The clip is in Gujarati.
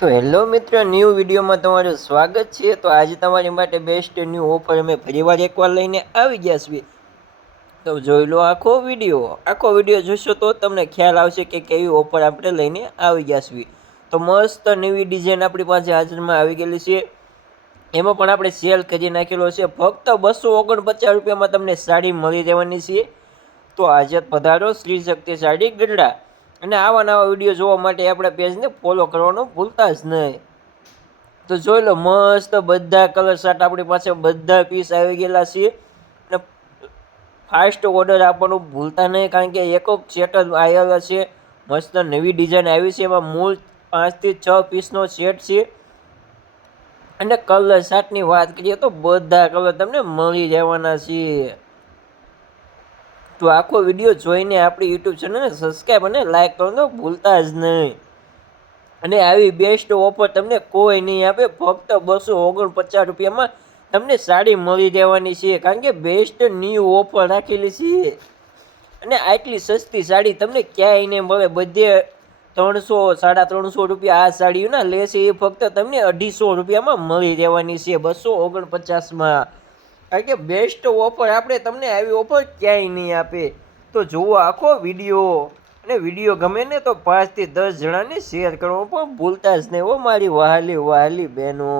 તો હેલો મિત્રો, ન્યૂ વિડીયોમાં તમારું સ્વાગત છે। તો આજે તમારી માટે બેસ્ટ ન્યૂ ઓફર અમે ફરીવાર એકવાર લઈને આવી ગયા છીએ। તો જોઈ લો આખો વિડીયો જોશો તો તમને ખ્યાલ આવશે કે કેવી ઓફર આપણે લઈને આવી ગયા છીએ। તો મસ્ત નવી ડિઝાઇન આપણી પાસે હાજરમાં આવી ગયેલી છે। એમાં પણ આપણે સેલ કરી નાખેલો છે। ફક્ત 249 રૂપિયામાં તમને સાડી મળી રહેવાની છે। તો આજે પધારો શ્રી શક્તિ સાડી ગઢડા। અને આવા નવા વિડીયો જોવા માટે આપણા પેજને ફોલો કરવાનું ભૂલતા જ નહીં। તો જોઈ લો મસ્ત બધા કલર શાર્ટ આપણી પાસે બધા પીસ આવી ગયેલા છે। અને ફાસ્ટ ઓર્ડર આપવાનું ભૂલતા નહીં, કારણ કે એક સેટ જ આવેલા છે। મસ્ત નવી ડિઝાઇન આવી છે। એમાં મૂળ 5 થી 6 પીસનો સેટ છે। અને કલર શાર્ટની વાત કરીએ તો બધા કલર તમને મળી રહેવાના છે। તો આખો વિડીયો જોઈને આપણી યુટ્યુબ ચેનલને સબસ્ક્રાઈબ અને લાઈક કરવાનું ભૂલતા જ નહીં। અને આવી બેસ્ટ ઓફર તમને કોઈ નહીં આપે। ફક્ત 249 રૂપિયામાં તમને સાડી મળી રહેવાની છે, કારણ કે બેસ્ટ ન્યૂ ઓફર રાખેલી છે। અને આટલી સસ્તી સાડી તમને ક્યાંય નહીં મળે। બધે 300-350 રૂપિયા આ સાડીઓના લેશે, એ ફક્ત તમને 250 રૂપિયામાં મળી રહેવાની છે 249માં। કારણ કે બેસ્ટ ઓફર આપણે તમને આવી ઓફર ક્યાંય નહીં આપે। તો જુઓ આખો વિડીયો, અને વિડીયો ગમે ને તો 5 થી 10 જણાને શેર કરવાનું પણ ભૂલતા જ નહીં હો મારી વહાલી બહેનો।